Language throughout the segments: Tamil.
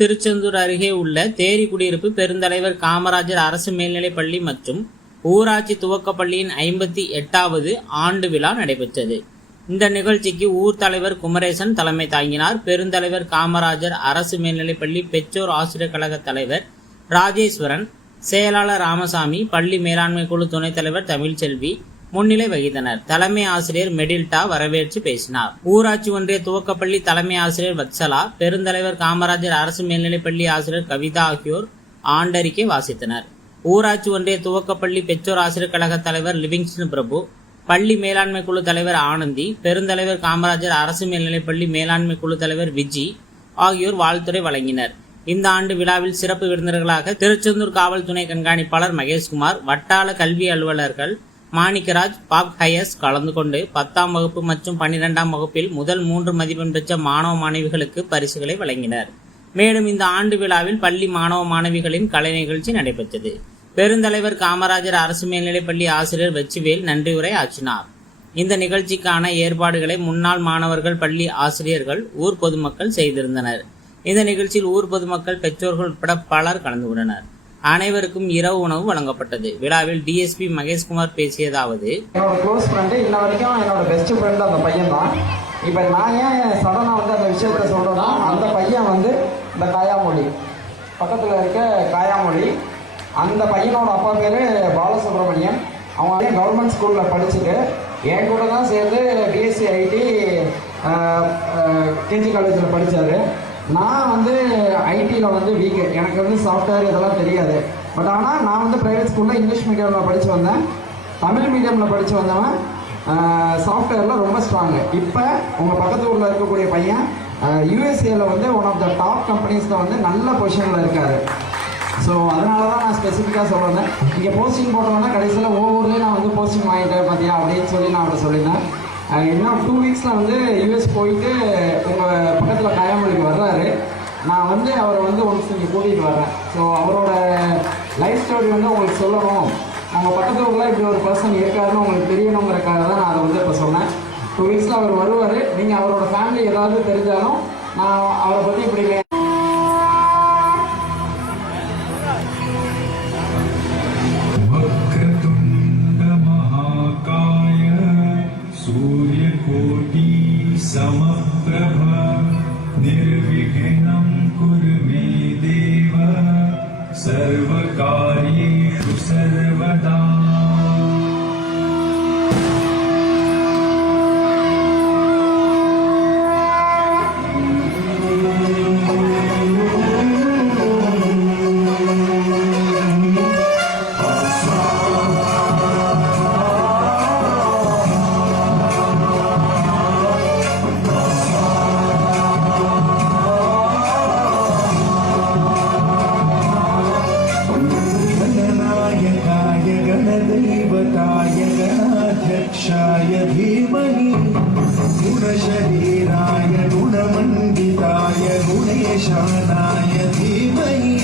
திருச்செந்தூர் அருகே உள்ள தேரி குடியிருப்பு பெருந்தலைவர் காமராஜர் அரசு மேல்நிலைப்பள்ளி மற்றும் ஊராட்சி துவக்கப்பள்ளியின் 58வது ஆண்டு விழா நடைபெற்றது. இந்த நிகழ்ச்சிக்கு ஊர் தலைவர் குமரேசன் தலைமை தாங்கினார். பெருந்தலைவர் காமராஜர் அரசு மேல்நிலைப்பள்ளி பெற்றோர் ஆசிரியர் கழக தலைவர் ராஜேஸ்வரன், செயலாளர் ராமசாமி, பள்ளி மேலாண்மை குழு துணைத் தலைவர் தமிழ்ச்செல்வி முன்னிலை வகித்தனர். தலைமை ஆசிரியர் மெடில்டா வரவேற்று பேசினார். ஊராட்சி ஒன்றிய துவக்கப்பள்ளி தலைமை ஆசிரியர் வத்சலா, பெருந்தலைவர் காமராஜர் அரசு மேல்நிலைப்பள்ளி ஆசிரியர் கவிதா ஆகியோர் ஆண்டறிக்கை வாசித்தனர். ஊராட்சி ஒன்றிய துவக்கப்பள்ளி பெற்றோர் ஆசிரியர் கழக தலைவர் லிவிங்ஸ்டன் பிரபு, பள்ளி மேலாண்மை குழு தலைவர் ஆனந்தி, பெருந்தலைவர் காமராஜர் அரசு மேல்நிலைப்பள்ளி மேலாண்மை குழு தலைவர் விஜி ஆகியோர் வாழ்த்துரை வழங்கினர். இந்த ஆண்டு விழாவில் சிறப்பு விருந்தினர்களாக திருச்செந்தூர் காவல் துணை கண்காணிப்பாளர் மகேஷ்குமார், வட்டார கல்வி அலுவலர்கள் மாணிக்கராஜ், பாப் ஹயஸ் கலந்து கொண்டு 10ஆம் வகுப்பு மற்றும் 12ஆம் வகுப்பில் முதல் 3 மதிப்பெண் பெற்ற மாணவ மாணவிகளுக்கு பரிசுகளை வழங்கினர். மேலும் இந்த ஆண்டு விழாவில் பள்ளி மாணவ மாணவிகளின் கலை நிகழ்ச்சி நடைபெற்றது. பெருந்தலைவர் காமராஜர் அரசு மேல்நிலைப்பள்ளி ஆசிரியர் வெற்றிவேல் நன்றியுரை ஆற்றினார். இந்த நிகழ்ச்சிக்கான ஏற்பாடுகளை முன்னாள் மாணவர்கள், பள்ளி ஆசிரியர்கள், ஊர் பொதுமக்கள் செய்திருந்தனர். இந்த நிகழ்ச்சியில் ஊர் பொதுமக்கள், பெற்றோர்கள் உட்பட பலர் கலந்து கொண்டனர். அனைவருக்கும் இரவு உணவு வழங்கப்பட்டது. விழாவில் டிஎஸ்பி மகேஷ்குமார் பேசியதாவது, என்னோட க்ளோஸ் ஃப்ரெண்டு, இன்ன வரைக்கும் என்னோட பெஸ்ட் ஃப்ரெண்டு அந்த பையன் தான். இப்போ நான் ஏன் சடனாக அந்த விஷயத்த சொல்கிறேன்னா, அந்த பையன் இந்த காயாமொழி பக்கத்தில் இருக்க காயாமொழி, அந்த பையனோட அப்பா பேர் பாலசுப்ரமணியன். அவன் கவர்மெண்ட் ஸ்கூலில் படிச்சுட்டு என் கூட தான் சேர்ந்து பிஎஸ்சி ஐடி கேஜி காலேஜில் படித்தார். நான் ஐடியில் வீக்கு, எனக்கு சாஃப்ட்வேர் இதெல்லாம் தெரியாது. பட் ஆனால் நான் ப்ரைவேட் ஸ்கூலில் இங்கிலீஷ் மீடியமில் படித்து வந்தேன். தமிழ் மீடியமில் படித்து வந்தவன் சாஃப்ட்வேரில் ரொம்ப ஸ்ட்ராங்கு. இப்போ உங்கள் பக்கத்து ஊரில் இருக்கக்கூடிய பையன் யூஎஸ்ஏல ஒன் ஆஃப் த டாப் கம்பெனிஸில் நல்ல பொசிஷனில் இருக்கார். ஸோ அதனால தான் நான் ஸ்பெசிஃபிக்காக சொல்கிறேன். இங்கே போஸ்டிங் போட்டோன்னா கடைசியில் ஒவ்வொருலேயும் நான் போஸ்டிங் வாங்கிட்டேன் பார்த்தியா அப்படின்னு சொல்லி நான் அவரை சொல்லியிருந்தேன். இன்னும் 2 வீக்ஸில் யூஎஸ் போயிட்டு உங்கள் பக்கத்தில் காயாமொழிக்கு வர்றாரு. நான் அவரை ஒன்ஸ் இங்கே கூட்டிகிட்டு வர்றேன். ஸோ அவரோட லைஃப் ஸ்டோரி உங்களுக்கு சொல்லணும், அவங்க பக்கத்து ஊரில் இப்படி ஒரு பர்சன் இருக்காருன்னு உங்களுக்கு தெரியணுங்கிறக்காக தான் நான் அதை இப்போ சொன்னேன். 2 வீக்ஸில் அவர் வருவார். நீங்கள் அவரோட ஃபேமிலி ஏதாவது தெரிஞ்சாலும் நான் அவரை பற்றி இப்படி समप्रभ निर्विघ्नं कुरु मे देव सर्वकार्येषु सर्वदा। गणदैवताय गणाध्यक्षाय धीमहि गुणशरीराय गुणमण्डिताय गुणेशानाय धीमहि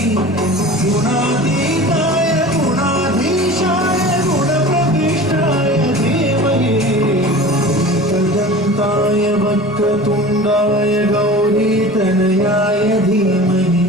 गुणातीताय गुणाधीशाय गुणप्रविष्टाय धीमहि एकदन्ताय वक्रतुण्डाय गौरीतनयाय धीमहि